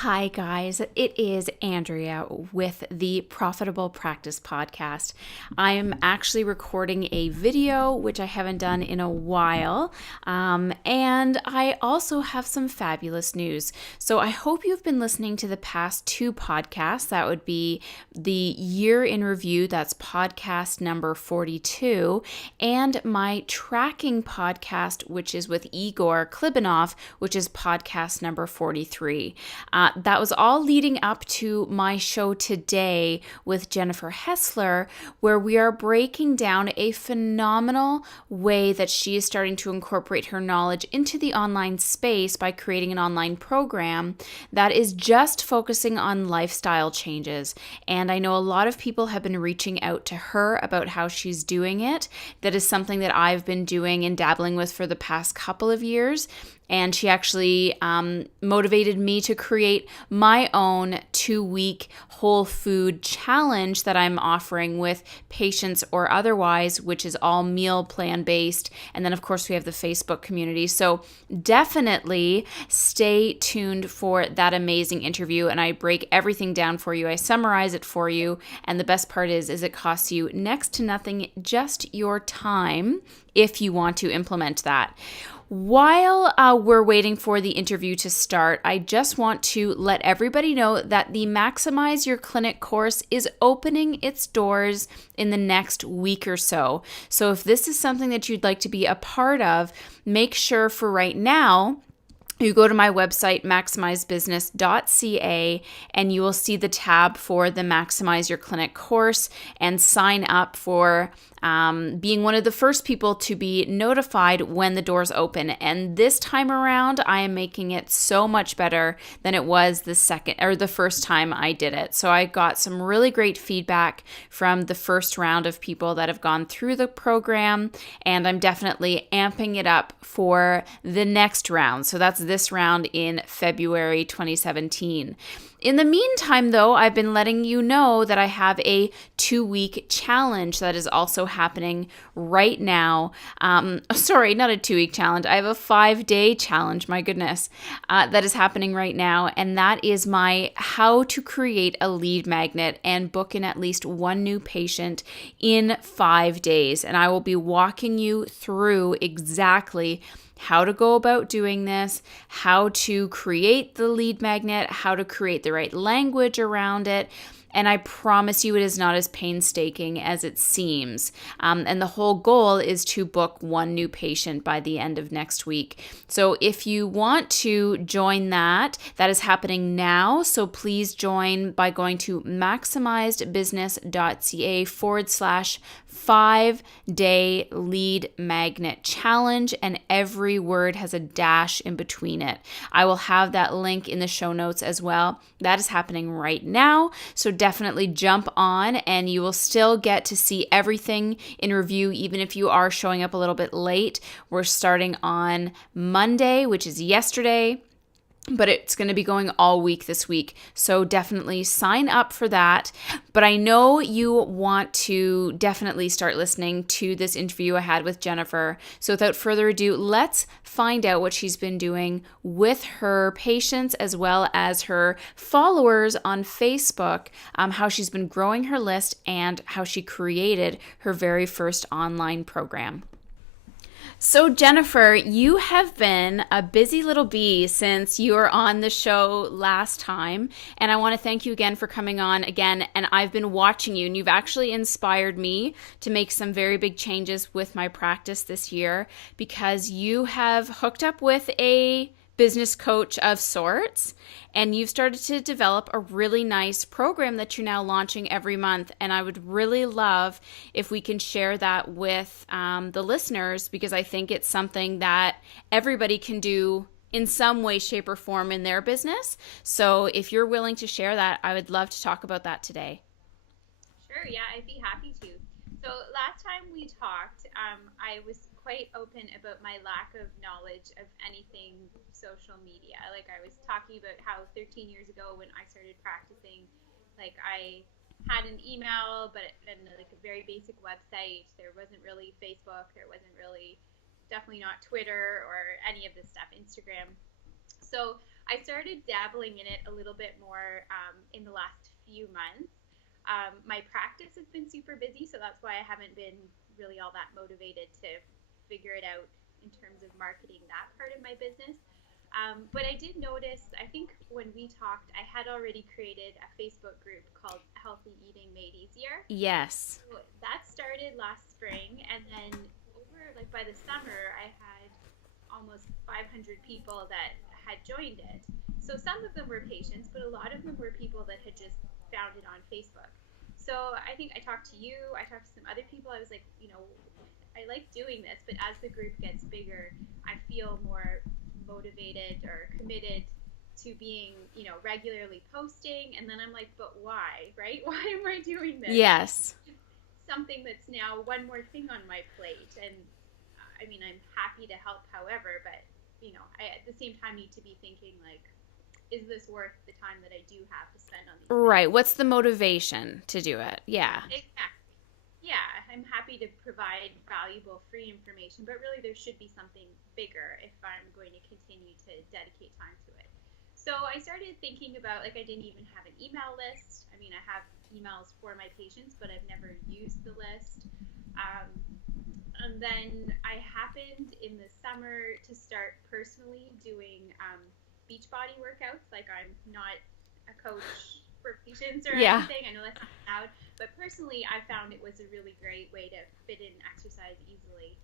Hi, guys. It is Andrea with the Profitable Practice Podcast. I'm actually recording a video, which I haven't done in a while, and I also have some fabulous news. So I hope you've been listening to the past two podcasts. That would be the Year in Review, that's podcast number 42, and my tracking podcast, which is with Igor Klibanov, which is podcast number 43. That was all leading up to my show today with Jennifer Haessler, where we are breaking down a phenomenal way that she is starting to incorporate her knowledge into the online space by creating an online program that is just focusing on lifestyle changes. And I know a lot of people have been reaching out to her about how she's doing it. That is something that I've been doing and dabbling with for the past couple of years. And she actually motivated me to create my own 2-week whole food challenge that I'm offering with patients or otherwise, which is all meal plan based. And then, of course, we have the Facebook community. So definitely stay tuned for that amazing interview. And I break everything down for you. I summarize it for you. And the best part is it costs you next to nothing, just your time if you want to implement that. While we're waiting for the interview to start, I just want to let everybody know that the Maximize Your Clinic course is opening its doors in the next week or so. So if this is something that you'd like to be a part of, make sure for right now, you go to my website, maximizebusiness.ca, and you will see the tab for the Maximize Your Clinic course and sign up for being one of the first people to be notified when the doors open. And this time around, I am making it so much better than it was the first time I did it. So I got some really great feedback from the first round of people that have gone through the program, and I'm definitely amping it up for the next round. So that's this round in February 2017. In the meantime, though, I've been letting you know that I have a 2-week challenge that is also happening right now. Sorry, not a 2-week challenge. I have a 5-day challenge, my goodness, that is happening right now. And that is my how to create a lead magnet and book in at least one new patient in 5 days. And I will be walking you through exactly how to go about doing this, how to create the lead magnet, how to create the right language around it. And I promise you it is not as painstaking as it seems. And the whole goal is to book one new patient by the end of next week. So if you want to join that is happening now. So please join by going to maximizedbusiness.ca/5-day lead magnet challenge, and every word has a dash in between it. I will have that link in the show notes as well. That is happening right now. So definitely jump on, and you will still get to see everything in review, even if you are showing up a little bit late. We're starting on Monday, which is yesterday, but it's going to be going all week this week. So definitely sign up for that. But I know you want to definitely start listening to this interview I had with Jennifer. So without further ado, let's find out what she's been doing with her patients as well as her followers on Facebook, how she's been growing her list, and how she created her very first online program. So Jennifer, you have been a busy little bee since you were on the show last time, and I want to thank you again for coming on again. And I've been watching you, and you've actually inspired me to make some very big changes with my practice this year, because you have hooked up with a business coach of sorts, and you've started to develop a really nice program that you're now launching every month. And I would really love if we can share that with the listeners, because I think it's something that everybody can do in some way, shape, or form in their business. So if you're willing to share that, I would love to talk about that today. Sure, yeah, I'd be happy to. So last time we talked, I was quite open about my lack of knowledge of anything social media. Like, I was talking about how 13 years ago when I started practicing, like, I had an email, but then like a very basic website. There wasn't really Facebook. There wasn't really, definitely not Twitter or any of this stuff, Instagram. So I started dabbling in it a little bit more in the last few months. My practice has been super busy, so that's why I haven't been really all that motivated to figure it out in terms of marketing that part of my business. But I did notice, I think when we talked, I had already created a Facebook group called Healthy Eating Made Easier. Yes. So that started last spring, and then over like by the summer, I had almost 500 people that had joined it. So some of them were patients, but a lot of them were people that had just found it on Facebook. So I think I talked to you, I talked to some other people. I was like, I like doing this, but as the group gets bigger, I feel more motivated or committed to being, regularly posting. And then I'm like, but why, right? Why am I doing this? Yes. Something that's now one more thing on my plate. And I mean, I'm happy to help however, but, I at the same time need to be thinking like, is this worth the time that I do have to spend on these Right. things? What's the motivation to do it? Yeah. Exactly. Yeah, I'm happy to provide valuable free information, but really there should be something bigger if I'm going to continue to dedicate time to it. So I started thinking about, like, I didn't even have an email list. I mean, I have emails for my patients, but I've never used the list. Um, and then I happened in the summer to start personally doing beach body workouts. Like, I'm not a coach for patients or Yeah. anything. I know that's not loud, but personally, I found it was a really great way to fit in exercise easily.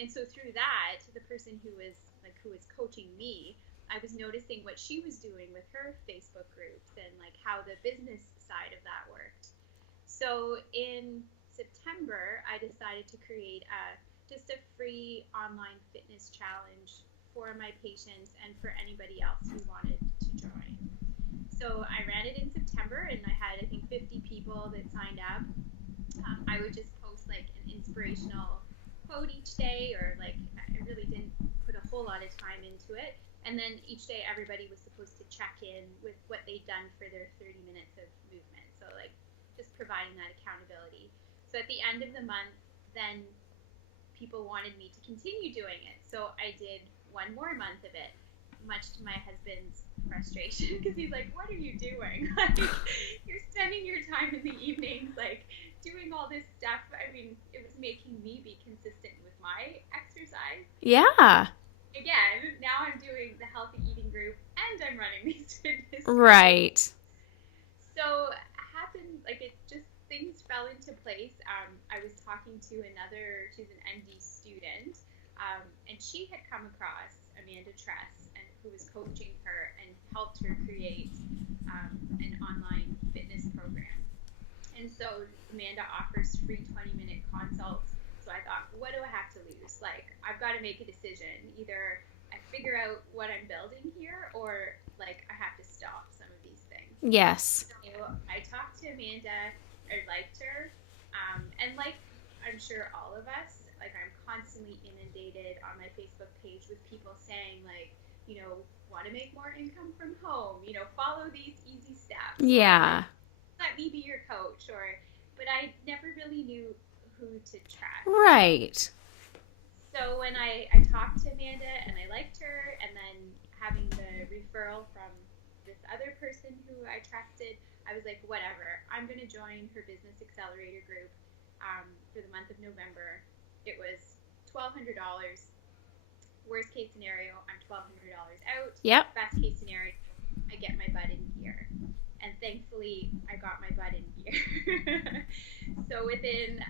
And so through that, the person who was coaching me, I was noticing what she was doing with her Facebook groups and like how the business side of that worked. So in September, I decided to create just a free online fitness challenge for my patients and for anybody else who wanted to join. So I ran it in September, and I had, I think, 50 people that signed up. I would just post like an inspirational quote each day, or like I really didn't put a whole lot of time into it. And then each day, everybody was supposed to check in with what they'd done for their 30 minutes of movement. So like just providing that accountability. So at the end of the month, then people wanted me to continue doing it. So I did one more month of it, much to my husband's frustration, because he's like, what are you doing? Like, you're spending your time in the evenings, like, doing all this stuff. I mean, it was making me be consistent with my exercise. Yeah. Again, now I'm doing the healthy eating group and I'm running these fitness groups. Right. So happened, like, it just, things fell into place. I was talking to another, she's an ND student, and she had come across Amanda Tress, and who was coaching her and helped her create an online fitness program. And so Amanda offers free 20-minute consults. So I thought, what do I have to lose? Like, I've got to make a decision. Either I figure out what I'm building here, or like I have to stop some of these things. Yes. So I talked to Amanda. I liked her, and like I'm sure all of us, like I'm constantly inundated on my Facebook page with people saying like, want to make more income from home, follow these easy steps. Yeah. Let me be your coach, but I never really knew who to trust. Right. So when I talked to Amanda and I liked her, and then having the referral from this other person who I trusted, I was like, whatever, I'm going to join her business accelerator group for the month of November. It was $1,200. Worst case scenario, I'm $1,200 out. Yep. Best case scenario, I get my butt in gear. And thankfully, I got my butt in gear. So within,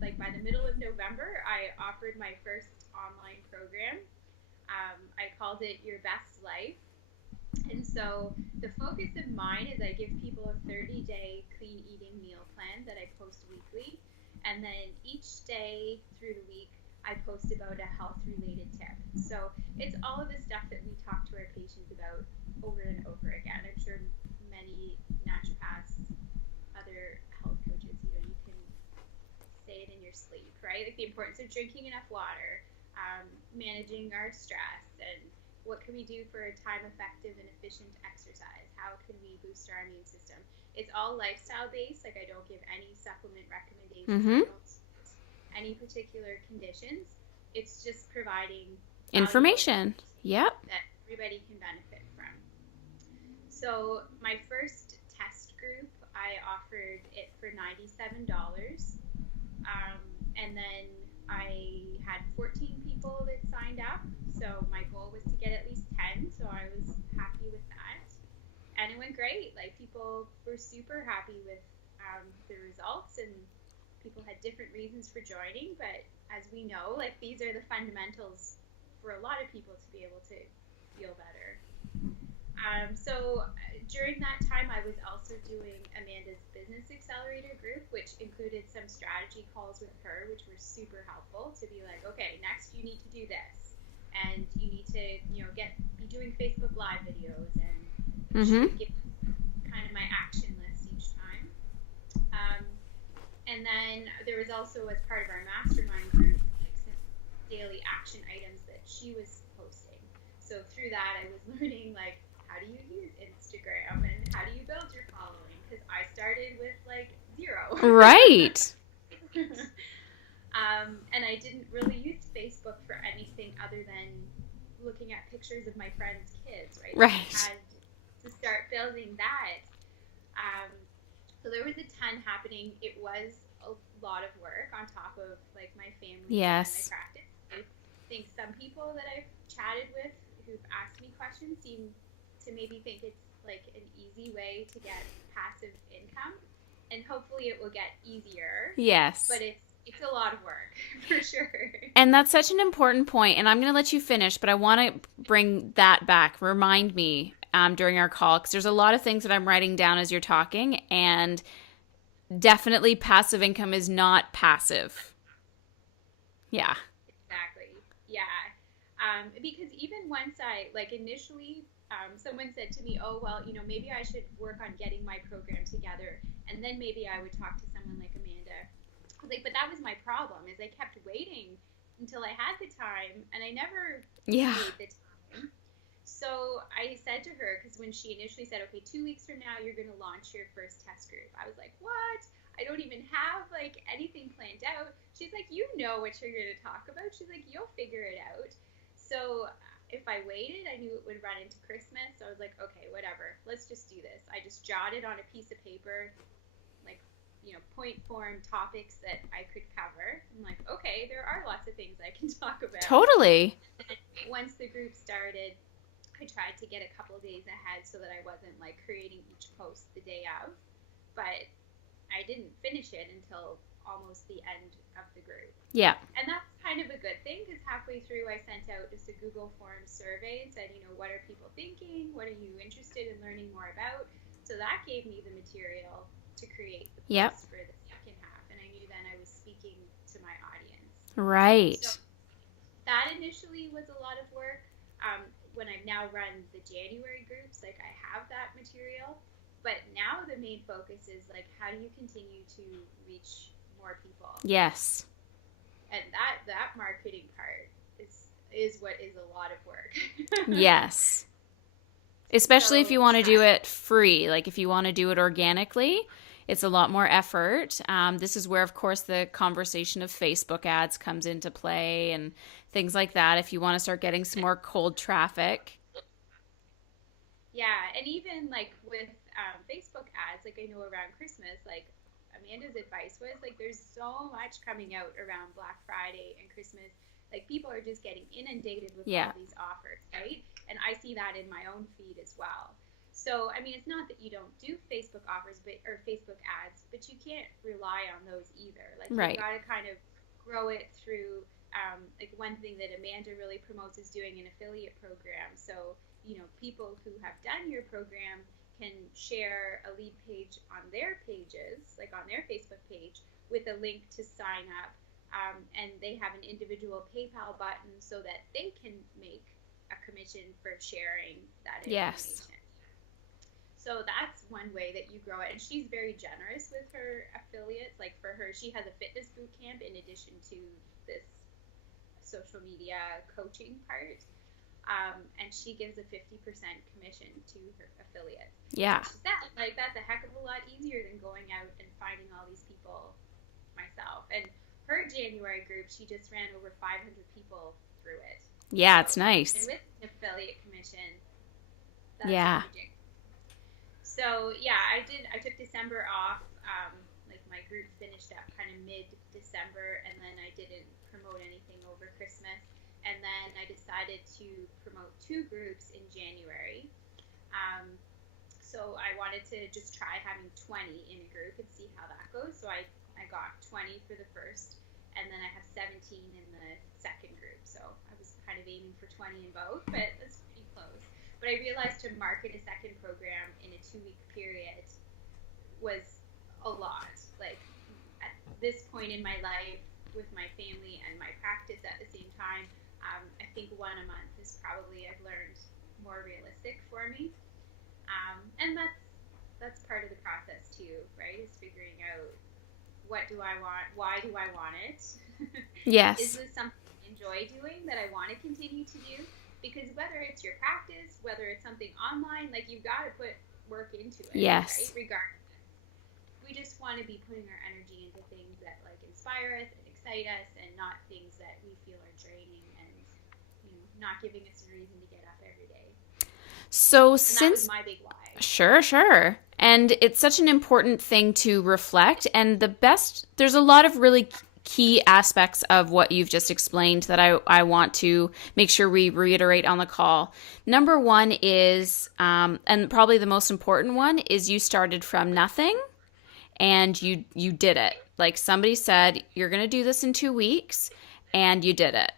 by the middle of November, I offered my first online program. I called it Your Best Life. And so the focus of mine is I give people a 30-day clean eating meal plan that I post weekly. And then each day through the week, I post about a health-related tip. So it's all of the stuff that we talk to our patients about over and over again. I'm sure many naturopaths, other health coaches, you can say it in your sleep, right? Like the importance of drinking enough water, managing our stress, and what can we do for time-effective and efficient exercise? How can we boost our immune system? It's all lifestyle-based. Like I don't give any supplement recommendations. Mm-hmm. I don't any particular conditions. It's just providing information. Yep. That everybody can benefit from. So my first test group, I offered it for $97. Um, and then I had 14 people that signed up. So my goal was to get at least 10. So I was happy with that. And it went great. Like, people were super happy with the results, and people had different reasons for joining. But as we know, like, these are the fundamentals for a lot of people to be able to feel better. So during that time, I was also doing Amanda's Business Accelerator group, which included some strategy calls with her, which were super helpful to be like, okay, next you need to do this, and you need to, be doing Facebook Live videos, and she would give kind of my action list each time. And then there was also, as part of our mastermind group, like, some daily action items that she was posting. So through that, I was learning, like, how do you use Instagram and how do you build your following? Because I started with like 0. Right. And I didn't really use Facebook for anything other than looking at pictures of my friends' kids, right? Right. So I had to start building that. So there was a ton happening. It was a lot of work on top of like my family and my practice. I think some people that I've chatted with who've asked me questions seem to maybe think it's like an easy way to get passive income, and hopefully it will get easier. Yes. But it's a lot of work for sure. And that's such an important point, and I'm going to let you finish, but I want to bring that back. Remind me during our call, because there's a lot of things that I'm writing down as you're talking, and definitely passive income is not passive. Yeah. Exactly. Yeah. Because even once I, like, initially, someone said to me, oh, well, maybe I should work on getting my program together, and then maybe I would talk to someone like Amanda. I was like, but that was my problem, is I kept waiting until I had the time, and I never made the time. So I said to her, because when she initially said, okay, 2 weeks from now, you're going to launch your first test group, I was like, what? I don't even have, like, anything planned out. She's like, you know what you're going to talk about. She's like, you'll figure it out. So if I waited, I knew it would run into Christmas. So I was like, okay, whatever. Let's just do this. I just jotted on a piece of paper, like, point form topics that I could cover. I'm like, okay, there are lots of things I can talk about. Totally. And once the group started, I tried to get a couple of days ahead so that I wasn't, like, creating each post the day of. But I didn't finish it until almost the end of the group. Yeah. And that's kind of a good thing, because halfway through I sent out just a Google Forms survey and said, what are people thinking? What are you interested in learning more about? So that gave me the material to create the post for the second half. And I knew then I was speaking to my audience. Right. So that initially was a lot of work. When I've now run the January groups, like, I have that material. But now the main focus is, like, how do you continue to reach more people? Yes. And that marketing part is what is a lot of work. Yes. Especially if you want to do it free. Like, if you want to do it organically, it's a lot more effort. This is where, of course, the conversation of Facebook ads comes into play and things like that, if you want to start getting some more cold traffic. Yeah, and even, like, with Facebook ads, like, I know around Christmas, like, Amanda's advice was, like, there's so much coming out around Black Friday and Christmas. Like, people are just getting inundated with all these offers, right? And I see that in my own feed as well. So, I mean, it's not that you don't do Facebook offers or Facebook ads, but you can't rely on those either. Like, you've got to kind of grow it through, like, one thing that Amanda really promotes is doing an affiliate program. So, people who have done your program can share a lead page on their pages, like on their Facebook page, with a link to sign up. And they have an individual PayPal button so that they can make a commission for sharing that information. Yes. So that's one way that you grow it. And she's very generous with her affiliates. Like, for her, she has a fitness boot camp in addition to this social media coaching part. And she gives a 50% commission to her affiliates. Yeah. That's a heck of a lot easier than going out and finding all these people myself. And her January group, she just ran over 500 people through it. Yeah, So, it's and nice. with an affiliate commission, that's Yeah. changing. So yeah, I took December off. Like my group finished up kind of mid December, and then I didn't promote anything over Christmas. And then I decided to promote two groups in January. Um, so I wanted to just try having 20 in a group and see how that goes. So I got 20 for the first, and then I have 17 in the second group. So I was kind of aiming for 20 in both, but that's pretty close. But I realized to market a second program in a 2 week period was a lot. Like at this point in my life, with my family and my practice at the same time, I think one a month is probably, I've learned, more realistic for me. And that's part of the process too, right? Is figuring out what do I want, why do I want it, is Yes. this something I enjoy doing that I want to continue to do? Because whether it's your practice, whether it's something online, like you've got to put work into it, right? Yes. Regardless, we just want to be putting our energy into things that like inspire us and excite us, and not things that we feel are draining and not giving us a reason to get up every day. So And that was since my big why. Sure, sure. And it's such an important thing to reflect. And there's a lot of really key aspects of what you've just explained that I want to make sure we reiterate on the call. Number one is, and probably the most important one, is you started from nothing and you did it. Like somebody said, you're going to do this in 2 weeks, and you did it.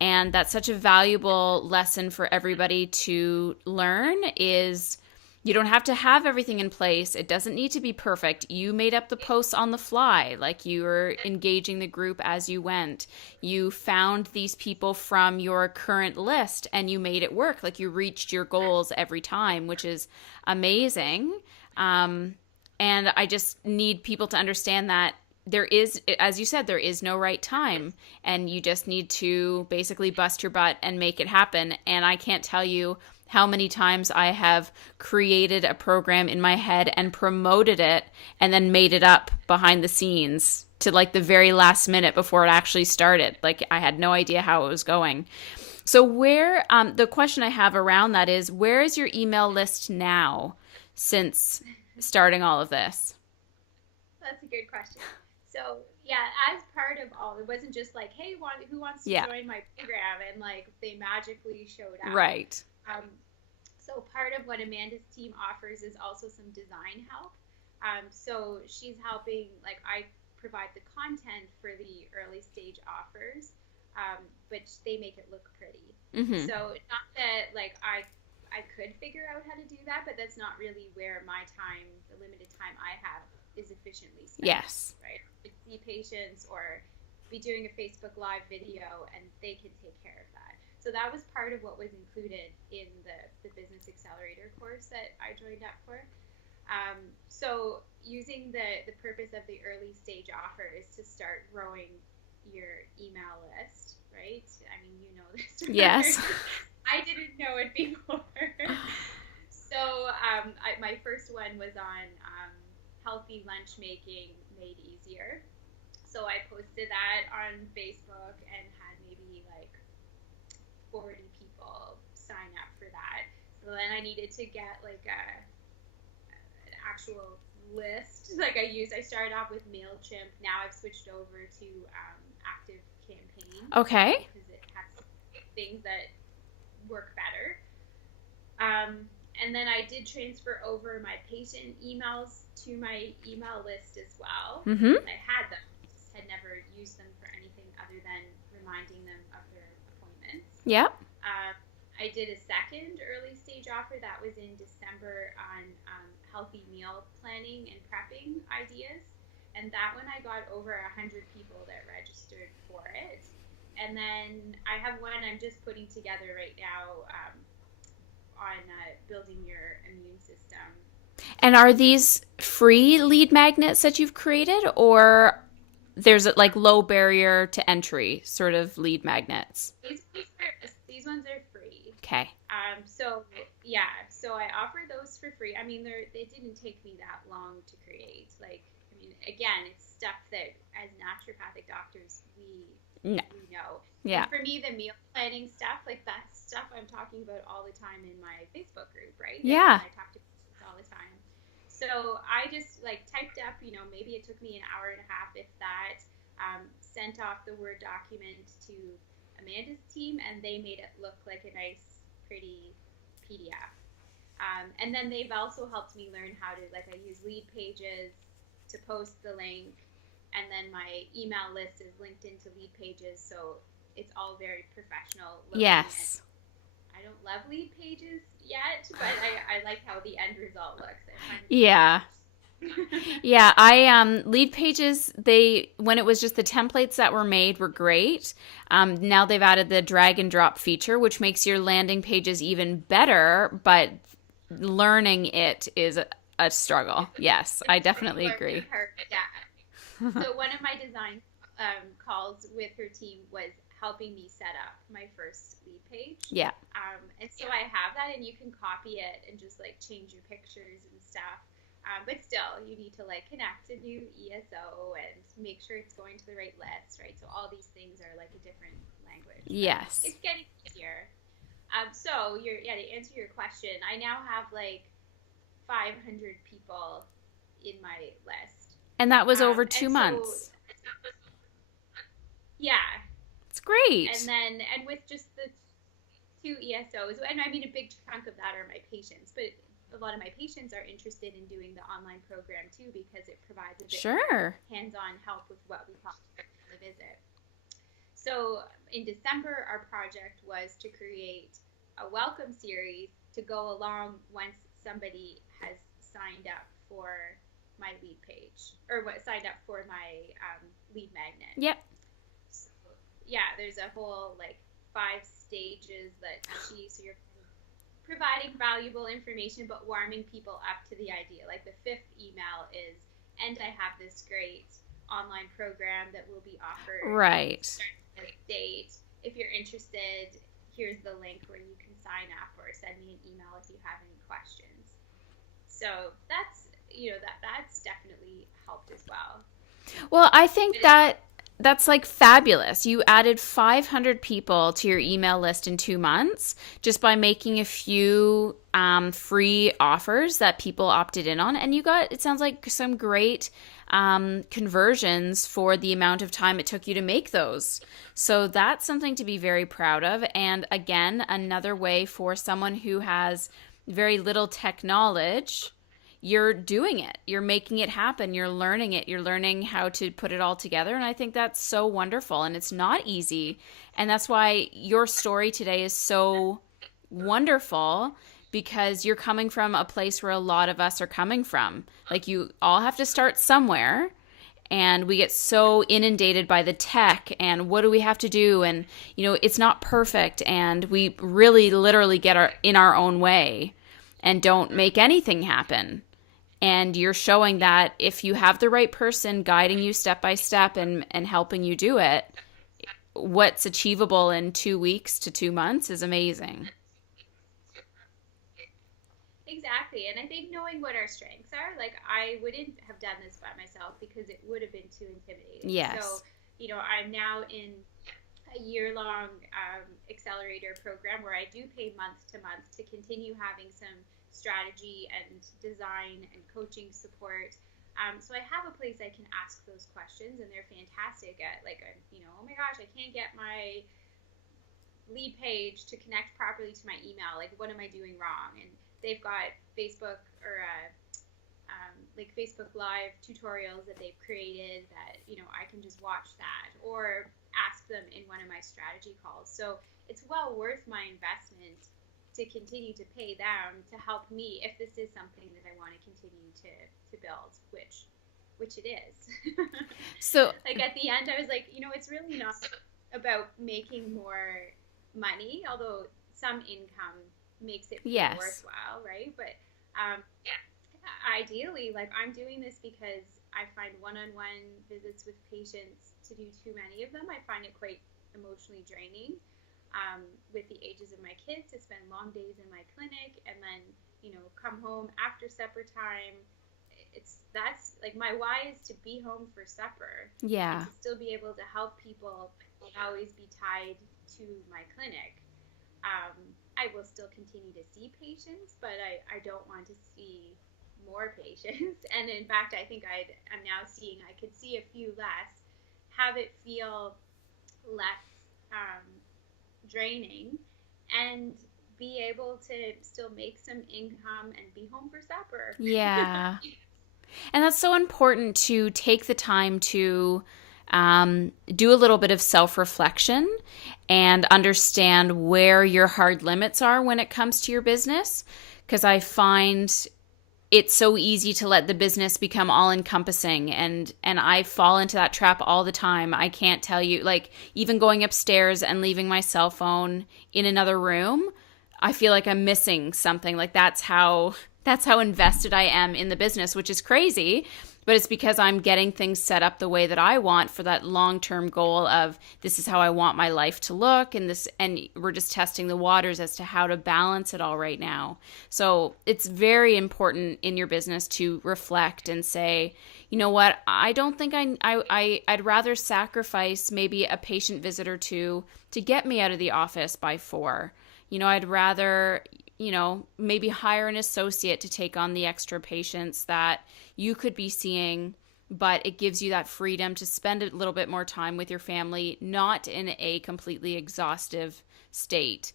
And that's such a valuable lesson for everybody to learn is you don't have to have everything in place. It doesn't need to be perfect. You made up the posts on the fly, like you were engaging the group as you went. You found these people from your current list and you made it work. Like you reached your goals every time, which is amazing. And I just need people to understand that there is, as you said, there is no right time. And you just need to basically bust your butt and make it happen. And I can't tell you how many times I have created a program in my head and promoted it and then made it up behind the scenes to like the very last minute before it actually started. Like I had no idea how it was going. So the question I have around that is, where is your email list now since starting all of this? That's a good question. So yeah, as part of all, it wasn't just like, hey, who wants to Yeah, join my program, and like they magically showed up. right. Um, so part of what Amanda's team offers is also some design help. So she's helping, like I provide the content for the early stage offers, but they make it look pretty. Mm-hmm. So not that like I could figure out how to do that, but that's not really where my time, the limited time I have, is efficiently spent, Yes. right? I see patients or be doing a Facebook Live video, and they can take care of that. So that was part of what was included in the Business Accelerator course that I joined up for. So using the purpose of the early stage offer is to start growing your email list, right? I mean, you know this. Yes. I didn't know it before. So my first one was on healthy lunch making made easier. So I posted that on Facebook and had maybe like 40 people sign up for that. So then I needed to get like an actual list. Like I started off with MailChimp. Now I've switched over to Active Campaign Okay. because it has things that work better. And then I did transfer over my patient emails to my email list as well. Mm-hmm. I had them, just had never used them for anything other than reminding them of their appointments. Yep. I did a second early stage offer that was in December on healthy meal planning and prepping ideas. And that one I got over 100 people that registered for it. And then I have one I'm just putting together right now on building your immune system. And are these free lead magnets that you've created, or there's like low barrier to entry sort of lead magnets? These ones are free. Okay. So yeah, so I offer those for free. I mean, they didn't take me that long to create. Like, I mean, again, it's stuff that as naturopathic doctors No. we know. Yeah. And for me, the meal planning stuff, like that's stuff I'm talking about all the time in my Facebook group, right? And Yeah. I talk to patients all the time. So I just like typed up, maybe it took me an hour and a half, if that, sent off the Word document to Amanda's team, and they made it look like a nice, pretty PDF. And then they've also helped me learn how to, like, I use lead pages to post the link, and then my email list is linked into lead pages, so it's all very professional looking. And Yes. I don't love lead pages yet, but I like how the end result looks. I find it Yeah. pretty. Yeah, I lead pages, they when it was just the templates that were made were great. Now they've added the drag and drop feature, which makes your landing pages even better, but learning it is a struggle. Yes, I definitely agree. Yeah. So one of my design calls with her team was helping me set up my first lead page. Yeah. And so I have that, and you can copy it and just like change your pictures and stuff. But still, you need to like connect a new ESO and make sure it's going to the right list, right? So all these things are like a different language. Yes. It's getting easier. So to answer your question, I now have like 500 people in my list. And that was over two And so, months. yeah. It's great. And with just the two ESOs, and I mean, a big chunk of that are my patients, but a lot of my patients are interested in doing the online program too, because it provides a bit more hands-on help with what we talked about in the visit. So in December, our project was to create a welcome series to go along once somebody has signed up for my lead page, or what signed up for my lead magnet. Yep. So, yeah, there's a whole like 5 stages that so you're providing valuable information, but warming people up to the idea. Like the 5th email is, and I have this great online program that will be offered. Right. This date. If you're interested, here's the link where you can sign up or send me an email if you have any questions. So that's that's definitely helped as well. Well, I think that's like fabulous. You added 500 people to your email list in 2 months just by making a few free offers that people opted in on. And you got, it sounds like, some great conversions for the amount of time it took you to make those. So that's something to be very proud of. And again, another way for someone who has very little tech knowledge, you're doing it. You're making it happen. You're learning it. You're learning how to put it all together. And I think that's so wonderful. And it's not easy. And that's why your story today is so wonderful, because you're coming from a place where a lot of us are coming from. Like, you all have to start somewhere. And we get so inundated by the tech and what do we have to do? And, it's not perfect. And we really literally get in our own way and don't make anything happen. And you're showing that if you have the right person guiding you step by step and helping you do it, what's achievable in 2 weeks to 2 months is amazing. Exactly. And I think knowing what our strengths are, like I wouldn't have done this by myself because it would have been too intimidating. Yes. So, I'm now in a year-long accelerator program where I do pay month to month to continue having some strategy and design and coaching support. So I have a place I can ask those questions, and they're fantastic at like, oh my gosh, I can't get my lead page to connect properly to my email. Like, what am I doing wrong? And they've got Facebook or like Facebook Live tutorials that they've created that, I can just watch that or ask them in one of my strategy calls. So it's well worth my investment to continue to pay them to help me if this is something that I want to continue to build, which it is. So like at the end, I was like, it's really not about making more money, although some income makes it feel worthwhile, right? But ideally, like I'm doing this because I find one-on-one visits with patients to do too many of them. I find it quite emotionally draining. with the ages of my kids to spend long days in my clinic, and then, come home after supper time. That's like my why is to be home for supper and Yeah. to still be able to help people and always be tied to my clinic. Um, I will still continue to see patients, but I don't want to see more patients. And in fact, I think I'm now seeing I could see a few less, have it feel less draining, and be able to still make some income and be home for supper. Yeah. And that's so important to take the time to do a little bit of self reflection and understand where your hard limits are when it comes to your business. Because I find it's so easy to let the business become all encompassing, and I fall into that trap all the time. I can't tell you, like, even going upstairs and leaving my cell phone in another room, I feel like I'm missing something. Like that's how invested I am in the business, which is crazy, but it's because I'm getting things set up the way that I want for that long-term goal of this is how I want my life to look, and we're just testing the waters as to how to balance it all right now. So, it's very important in your business to reflect and say, you know what, I don't think I'd rather sacrifice maybe a patient visit or two to get me out of the office by 4. I'd rather, maybe hire an associate to take on the extra patients that you could be seeing, but it gives you that freedom to spend a little bit more time with your family, not in a completely exhaustive state.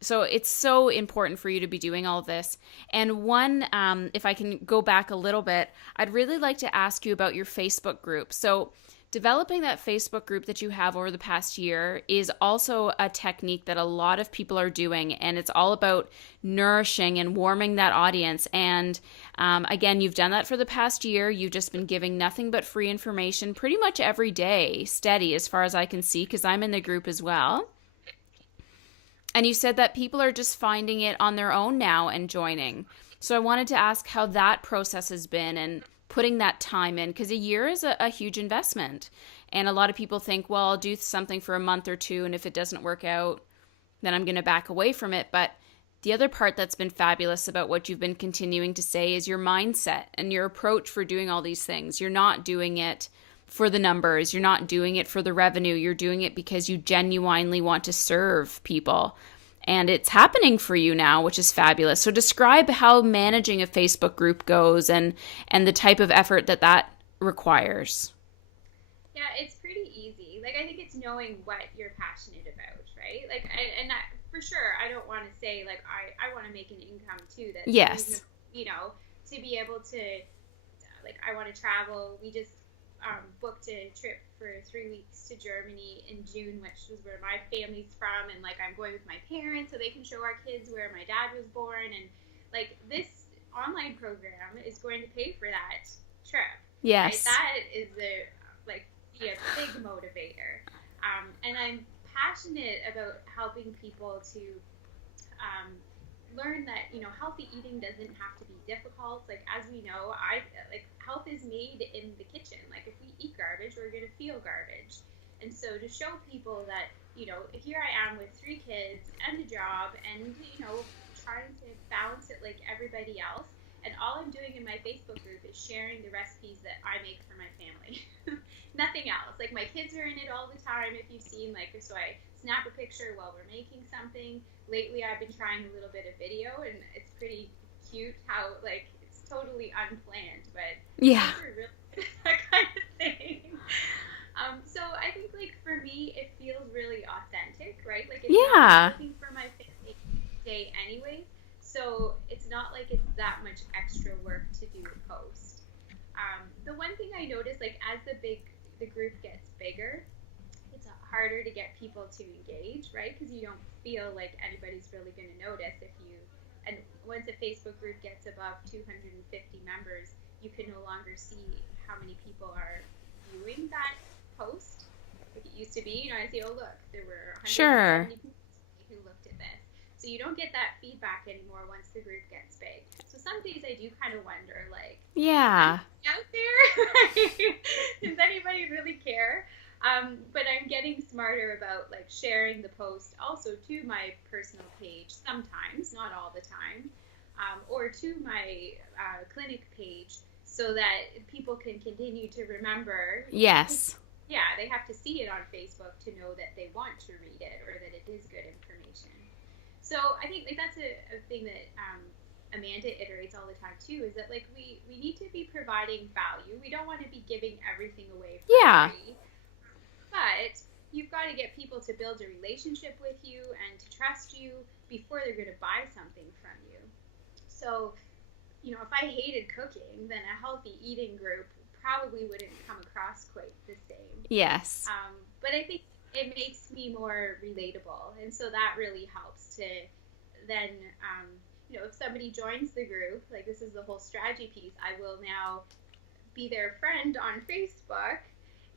So it's so important for you to be doing all this. And one, if I can go back a little bit, I'd really like to ask you about your Facebook group. So developing that Facebook group that you have over the past year is also a technique that a lot of people are doing, and it's all about nourishing and warming that audience. And again, you've done that for the past year. You've just been giving nothing but free information pretty much every day, steady as far as I can see, because I'm in the group as well. And you said that people are just finding it on their own now and joining. So I wanted to ask how that process has been and putting that time in, because a year is a huge investment. And a lot of people think, well, I'll do something for a month or two, and if it doesn't work out, then I'm going to back away from it. But the other part that's been fabulous about what you've been continuing to say is your mindset and your approach for doing all these things. You're not doing it for the numbers. You're not doing it for the revenue. You're doing it because you genuinely want to serve people. And it's happening for you now, which is fabulous. So describe how managing a Facebook group goes and the type of effort that requires. Yeah, it's pretty easy. Like, I think it's knowing what you're passionate about, right? Like, for sure, I don't want to say, like, I want to make an income too. That's yes. To be able to, like, I want to travel. We just booked a trip for 3 weeks to Germany in June, which was where my family's from, and like I'm going with my parents so they can show our kids where my dad was born, and like this online program is going to pay for that trip. Yes. Right? That is be a big motivator, and I'm passionate about helping people to learn that healthy eating doesn't have to be difficult. Like, as we know, health is made in the kitchen. Like, if we eat garbage, we're gonna feel garbage. And so to show people that here I am with 3 kids and a job, and trying to balance it like everybody else, and all I'm doing in my Facebook group is sharing the recipes that I make for my family. Nothing else. Like, my kids are in it all the time, if you've seen, like, so I snap a picture while we're making something. Lately I've been trying a little bit of video, and it's pretty cute how, like, it's totally unplanned, but yeah, really that kind of thing. So I think, like, for me, it feels really authentic, right? Like, it's not looking for my family day anyway, so it's not like it's that much extra work to do a post. The one thing I noticed, like, as the group gets bigger, it's harder to get people to engage, right? Because you don't feel like anybody's really going to notice and once a Facebook group gets above 250 members, you can no longer see how many people are viewing that post. Like it used to be, I say, oh look, there were 170 people who looked at this. So you don't get that feedback anymore once the group gets big. So some days I do kind of wonder, like, yeah, out there, does anybody really care? But I'm getting smarter about like sharing the post also to my personal page sometimes, not all the time, or to my clinic page so that people can continue to remember. Yes. Yeah, they have to see it on Facebook to know that they want to read it or that it is good information. So I think like that's a thing that Amanda iterates all the time too, is that like we need to be providing value. We don't want to be giving everything away for Yeah. free, but you've got to get people to build a relationship with you and to trust you before they're going to buy something from you. So, if I hated cooking, then a healthy eating group probably wouldn't come across quite the same. Yes. But I think it makes me more relatable. And so that really helps to then, if somebody joins the group, like this is the whole strategy piece, I will now be their friend on Facebook.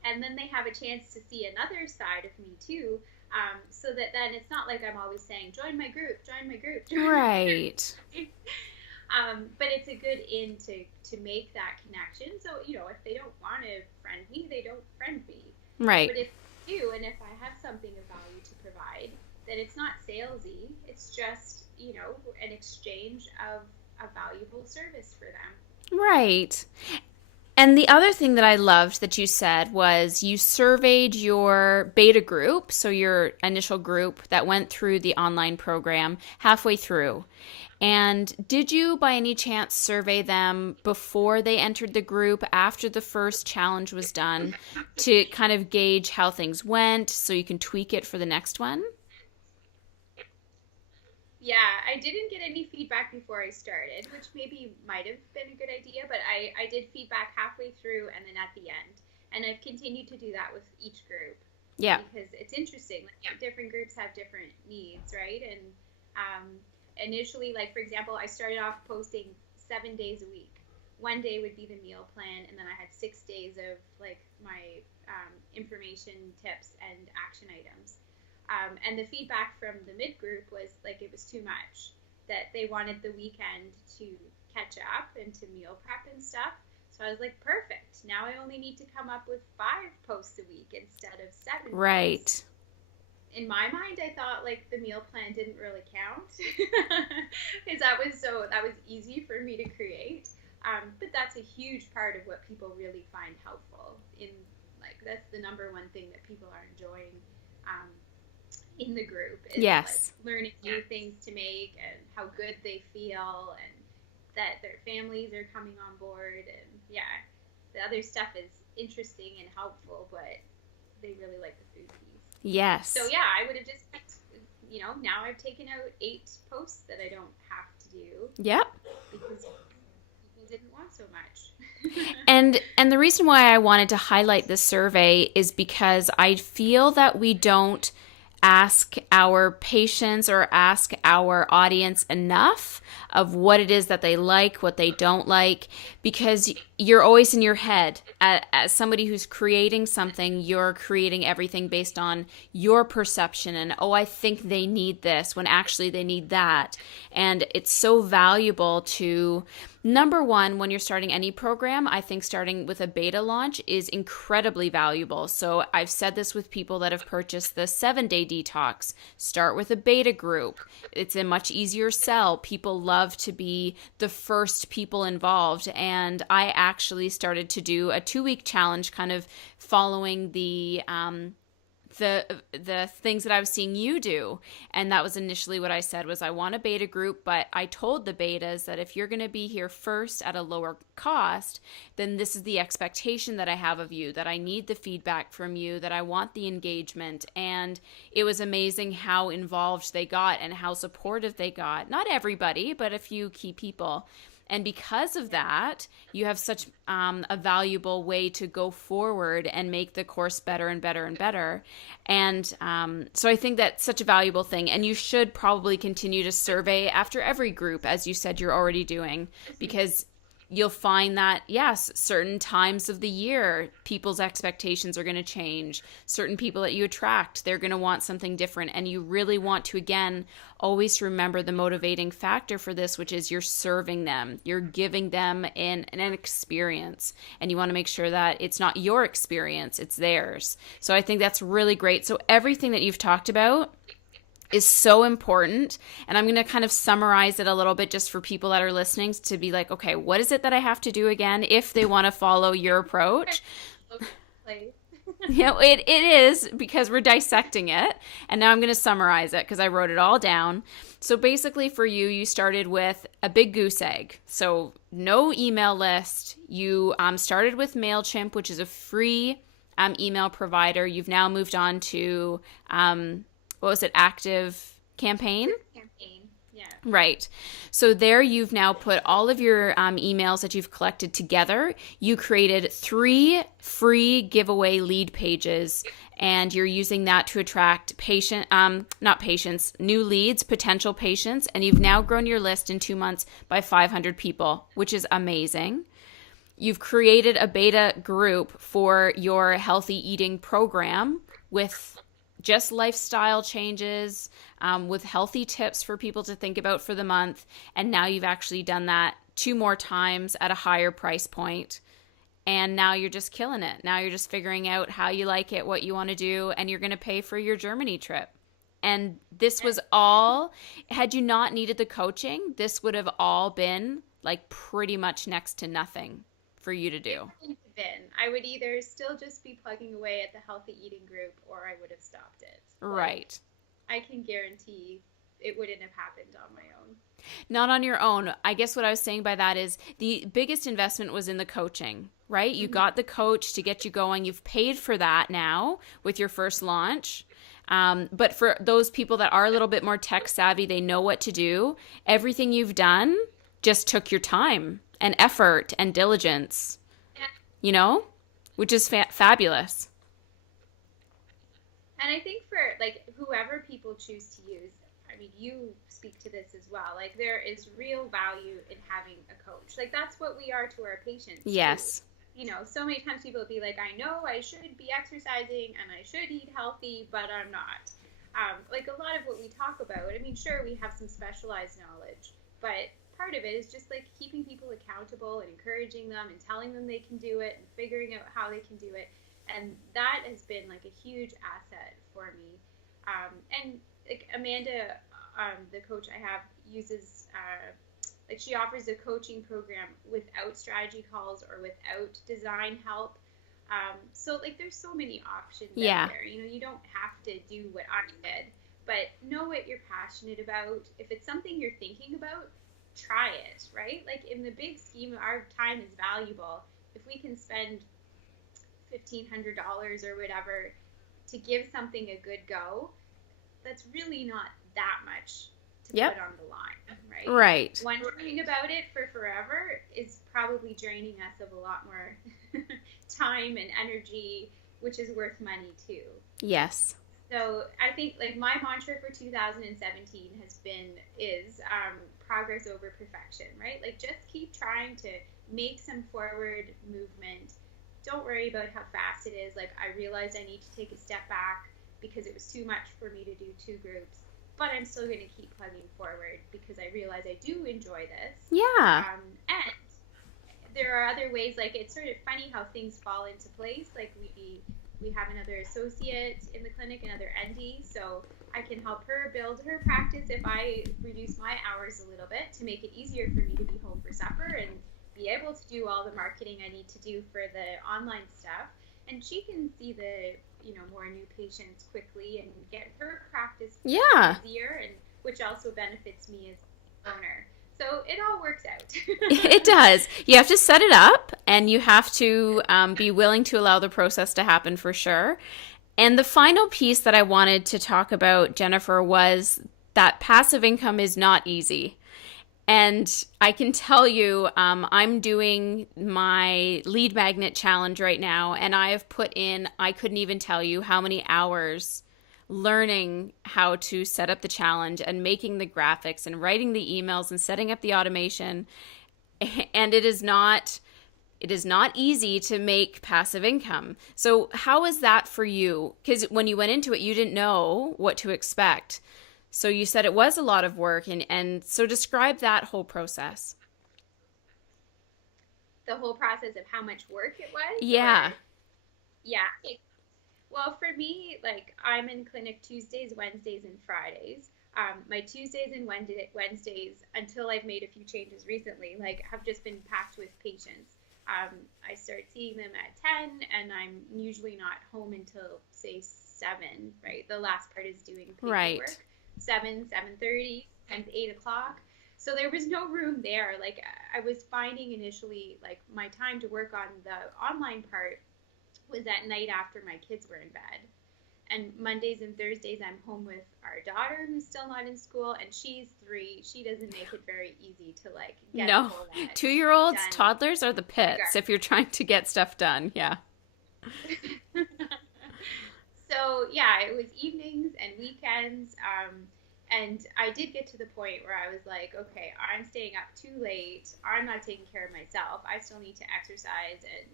And then they have a chance to see another side of me too. So that then it's not like I'm always saying, join my group, join my group. Join right. My group. But it's a good in to make that connection. So, if they don't want to friend me, they don't friend me. Right. But if they do, and if I have something of value to provide, then it's not salesy. It's just, an exchange of a valuable service for them. Right. And the other thing that I loved that you said was you surveyed your beta group, so your initial group that went through the online program halfway through. And did you, by any chance, survey them before they entered the group, after the first challenge was done, to kind of gauge how things went so you can tweak it for the next one? Yeah, I didn't get any feedback before I started, which maybe might have been a good idea, but I did feedback halfway through and then at the end. And I've continued to do that with each group. Yeah. Because it's interesting. Like, different groups have different needs, right? And initially, like, for example, I started off posting 7 days a week. One day would be the meal plan, and then I had 6 days of, like, my information, tips, and action items. And the feedback from the mid group was like it was too much, that they wanted the weekend to catch up and to meal prep and stuff. So I was like, perfect. Now I only need to come up with 5 posts a week instead of 7. Right. Posts. In my mind, I thought like the meal plan didn't really count because that was easy for me to create. But that's a huge part of what people really find helpful in, like, that's the number one thing that people are enjoying in the group is yes. like learning new things to make and how good they feel and that their families are coming on board, and the other stuff is interesting and helpful, but they really like the food piece. Yes. So I would have just, now I've taken out 8 posts that I don't have to do. Yep. Because people didn't want so much. And the reason why I wanted to highlight this survey is because I feel that we don't ask our patients or ask our audience enough of what it is that they like, what they don't like, because you're always in your head. As somebody who's creating something, you're creating everything based on your perception and, I think they need this when actually they need that. And it's so valuable to, number one, when you're starting any program, I think starting with a beta launch is incredibly valuable. So I've said this with people that have purchased the 7-day detox. Start with a beta group. It's a much easier sell. People love to be the first people involved. And I actually started to do a 2-week challenge, kind of following the things that I was seeing you do. And that was initially what I said was I want a beta group, but I told the betas that if you're going to be here first at a lower cost, then this is the expectation that I have of you, that I need the feedback from you, that I want the engagement. And it was amazing how involved they got and how supportive they got. Not everybody, but a few key people. And because of that, you have such a valuable way to go forward and make the course better and better and better. And so I think that's such a valuable thing. And you should probably continue to survey after every group, as you said you're already doing, because you'll find that, yes, certain times of the year, people's expectations are going to change. Certain people that you attract, they're going to want something different. And you really want to, again, always remember the motivating factor for this, which is you're serving them. You're giving them an experience. And you want to make sure that it's not your experience, it's theirs. So I think that's really great. So everything that you've talked about is so important. And I'm going to kind of summarize it a little bit just for people that are listening to be like, okay, what is it that I have to do again if they want to follow your approach? It is, because we're dissecting it. And now I'm going to summarize it because I wrote it all down. So basically for you, you started with a big goose egg. So no email list. You started with MailChimp, which is a free email provider. You've now moved on to what was it? Active Campaign? Campaign, yeah. Right. So there you've now put all of your emails that you've collected together. You created 3 free giveaway lead pages, and you're using that to attract new leads, potential patients, and you've now grown your list in 2 months by 500 people, which is amazing. You've created a beta group for your healthy eating program with just lifestyle changes, with healthy tips for people to think about for the month. And now you've actually done that 2 more times at a higher price point. And now you're just killing it. Now you're just figuring out how you like it, what you want to do, and you're going to pay for your Germany trip. And this was all, had you not needed the coaching, this would have all been like pretty much next to nothing for you to do. I would either still just be plugging away at the healthy eating group, or I would have stopped it. Right. I can guarantee it wouldn't have happened on my own. Not on your own. I guess what I was saying by that is the biggest investment was in the coaching, right? You got the coach to get you going. You've paid for that now with your first launch. But for those people that are a little bit more tech savvy, they know what to do. Everything you've done just took your time and effort and diligence, which is fabulous. And I think for like whoever people choose to use, I mean, you speak to this as well. Like there is real value in having a coach. Like that's what we are to our patients. Yes. Too. So many times people will be like, I know I should be exercising and I should eat healthy, but I'm not. Like a lot of what we talk about, I mean, sure, we have some specialized knowledge, but part of it is just like keeping people accountable and encouraging them and telling them they can do it and figuring out how they can do it. And that has been like a huge asset for me. And like Amanda, the coach I have, uses like she offers a coaching program without strategy calls or without design help. So like there's so many options out there. You don't have to do what I did, but know what you're passionate about. If it's something you're thinking about, try it, right? Like in the big scheme, our time is valuable. If we can spend $1,500 or whatever to give something a good go, that's really not that much to put on the line, right? Right. Wondering about it for forever is probably draining us of a lot more time and energy, which is worth money too. Yes. So I think like my mantra for 2017 is progress over perfection, right? Like just keep trying to make some forward movement. Don't worry about how fast it is. Like I realized I need to take a step back because it was too much for me to do 2 groups, but I'm still going to keep plugging forward because I realize I do enjoy this. Yeah. And there are other ways, like it's sort of funny how things fall into place. Like we have another associate in the clinic, another ND, so I can help her build her practice if I reduce my hours a little bit to make it easier for me to be home for supper and be able to do all the marketing I need to do for the online stuff. And she can see the, more new patients quickly and get her practice easier, and which also benefits me as an owner. So it all works out. It does. You have to set it up, and you have to be willing to allow the process to happen for sure. And the final piece that I wanted to talk about, Jennifer, was that passive income is not easy. And I can tell you, I'm doing my lead magnet challenge right now, and I have put in, I couldn't even tell you how many hours learning how to set up the challenge and making the graphics and writing the emails and setting up the automation. And it is not easy to make passive income. So how is that for you? Because when you went into it, you didn't know what to expect. So you said it was a lot of work, and so describe that whole process. The whole process of how much work it was? Yeah. Or, yeah. Well, for me, like I'm in clinic Tuesdays, Wednesdays, and Fridays. My Tuesdays and Wednesdays, until I've made a few changes recently, like have just been packed with patients. I start seeing them at 10, and I'm usually not home until say 7. Right, the last part is doing paperwork. Right. 7:30, and 8 o'clock. So there was no room there. Like I was finding initially, like my time to work on the online part was at night after my kids were in bed. And Mondays and Thursdays, I'm home with our daughter who's still not in school, and she's 3. She doesn't make it very easy to like get No, all that 2-year-olds, done. toddlers are the pits if you're trying to get stuff done. Yeah. So yeah, it was evenings and weekends. And I did get to the point where I was like, okay, I'm staying up too late. I'm not taking care of myself. I still need to exercise and,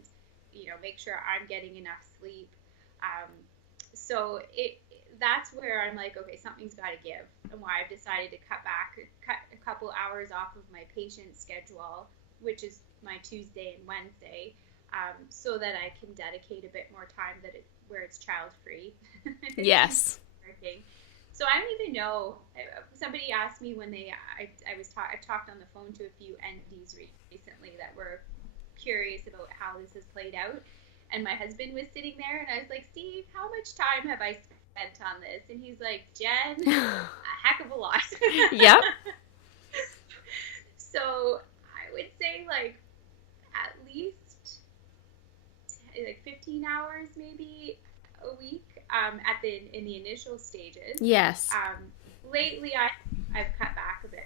make sure I'm getting enough sleep. So that's where I'm like, okay, something's got to give, and why I've decided to cut a couple hours off of my patient schedule, which is my Tuesday and Wednesday, so that I can dedicate a bit more time where it's child free. Yes. Working. So I don't even know. Somebody asked me when I've talked on the phone to a few entities recently that were curious about how this has played out. And my husband was sitting there, and I was like, Steve, how much time have I spent on this? And he's like, Jen, a heck of a lot. Yep. So I would say like at least like 15 hours maybe a week in the initial stages. Yes. Lately I've cut back a bit.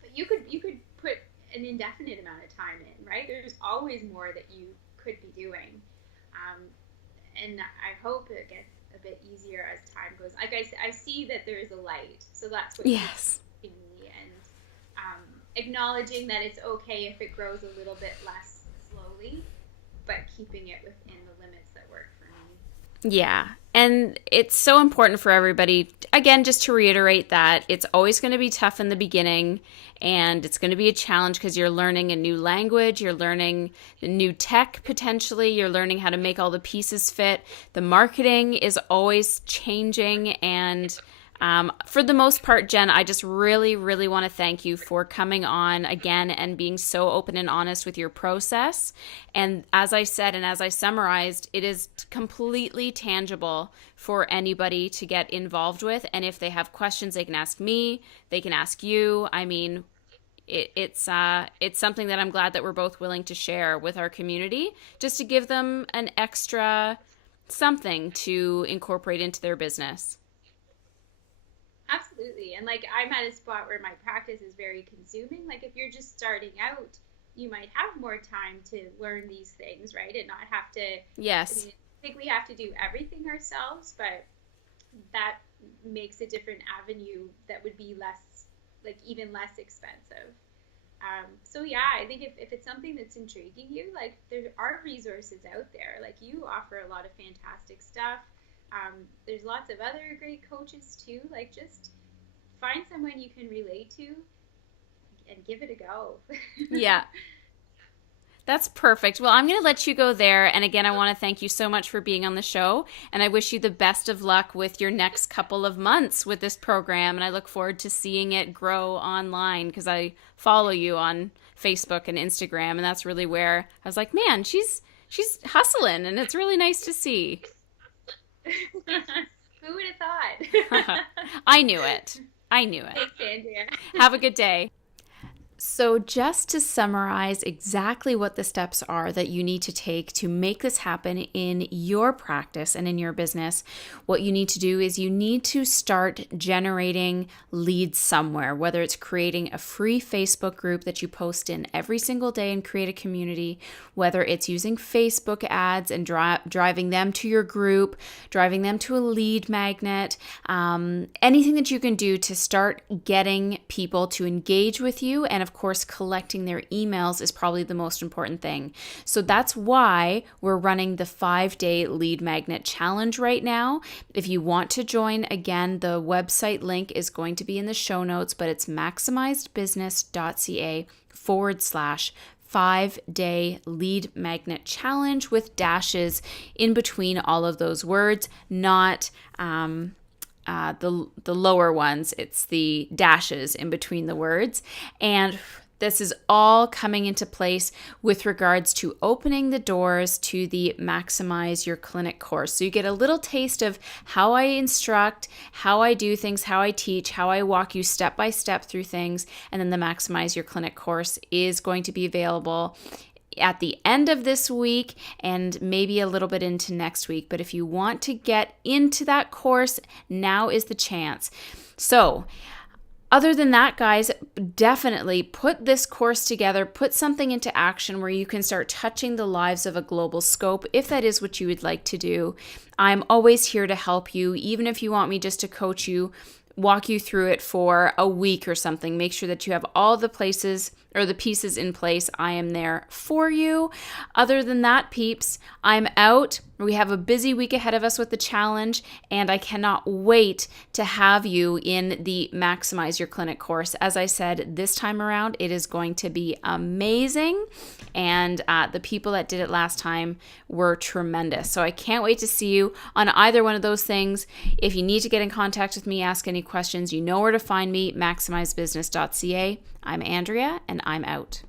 But you could put an indefinite amount of time in, right? There's always more that you could be doing. And I hope it gets a bit easier as time goes. Like I see that there is a light. So that's what yes. keeps me, and acknowledging that it's okay if it grows a little bit less slowly, but keeping it within the limits that work for me. Yeah. And it's so important for everybody, again, just to reiterate that it's always going to be tough in the beginning, and it's going to be a challenge because you're learning a new language, you're learning new tech potentially, you're learning how to make all the pieces fit. The marketing is always changing, and for the most part, Jen, I just really, really want to thank you for coming on again and being so open and honest with your process. And as I said, and as I summarized, it is completely tangible for anybody to get involved with. And if they have questions, they can ask me, they can ask you. I mean, it's something that I'm glad that we're both willing to share with our community, just to give them an extra something to incorporate into their business. Absolutely. And like I'm at a spot where my practice is very consuming. Like if you're just starting out, you might have more time to learn these things, right? And not have to. Yes. I think we have to do everything ourselves, but that makes a different avenue that would be even less expensive. So yeah, I think if it's something that's intriguing you, like there are resources out there. Like you offer a lot of fantastic stuff. There's lots of other great coaches too. Like just find someone you can relate to and give it a go. Yeah. That's perfect. Well, I'm going to let you go there. And again, I want to thank you so much for being on the show. And I wish you the best of luck with your next couple of months with this program. And I look forward to seeing it grow online because I follow you on Facebook and Instagram. And that's really where I was like, man, she's hustling. And it's really nice to see. Who would have thought? I knew it. Thanks, Andrea. Have a good day. So just to summarize exactly what the steps are that you need to take to make this happen in your practice and in your business, what you need to do is you need to start generating leads somewhere, whether it's creating a free Facebook group that you post in every single day and create a community, whether it's using Facebook ads and driving them to your group, driving them to a lead magnet, anything that you can do to start getting people to engage with you and of of course, collecting their emails is probably the most important thing. So that's why we're running the 5-day lead magnet challenge right now. If you want to join, again, the website link is going to be in the show notes, but it's maximizedbusiness.ca/5-day lead magnet challenge with dashes in between all of those words, not the lower ones. It's the dashes in between the words. And this is all coming into place with regards to opening the doors to the Maximize Your Clinic course. So you get a little taste of how I instruct, how I do things, how I teach, how I walk you step by step through things. And then the Maximize Your Clinic course is going to be available at the end of this week and maybe a little bit into next week. But if you want to get into that course, now is the chance. So other than that, guys, definitely put this course together, put something into action where you can start touching the lives of a global scope, if that is what you would like to do. I'm always here to help you, even if you want me just to coach you, walk you through it for a week or something. Make sure that you have all the places or the pieces in place. I am there for you. Other than that, peeps, I'm out. We have a busy week ahead of us with the challenge, and I cannot wait to have you in the Maximize Your Clinic course. As I said, this time around, it is going to be amazing, and the people that did it last time were tremendous. So I can't wait to see you on either one of those things. If you need to get in contact with me, ask any questions, you know where to find me, maximizebusiness.ca. I'm Andrea, and I'm out.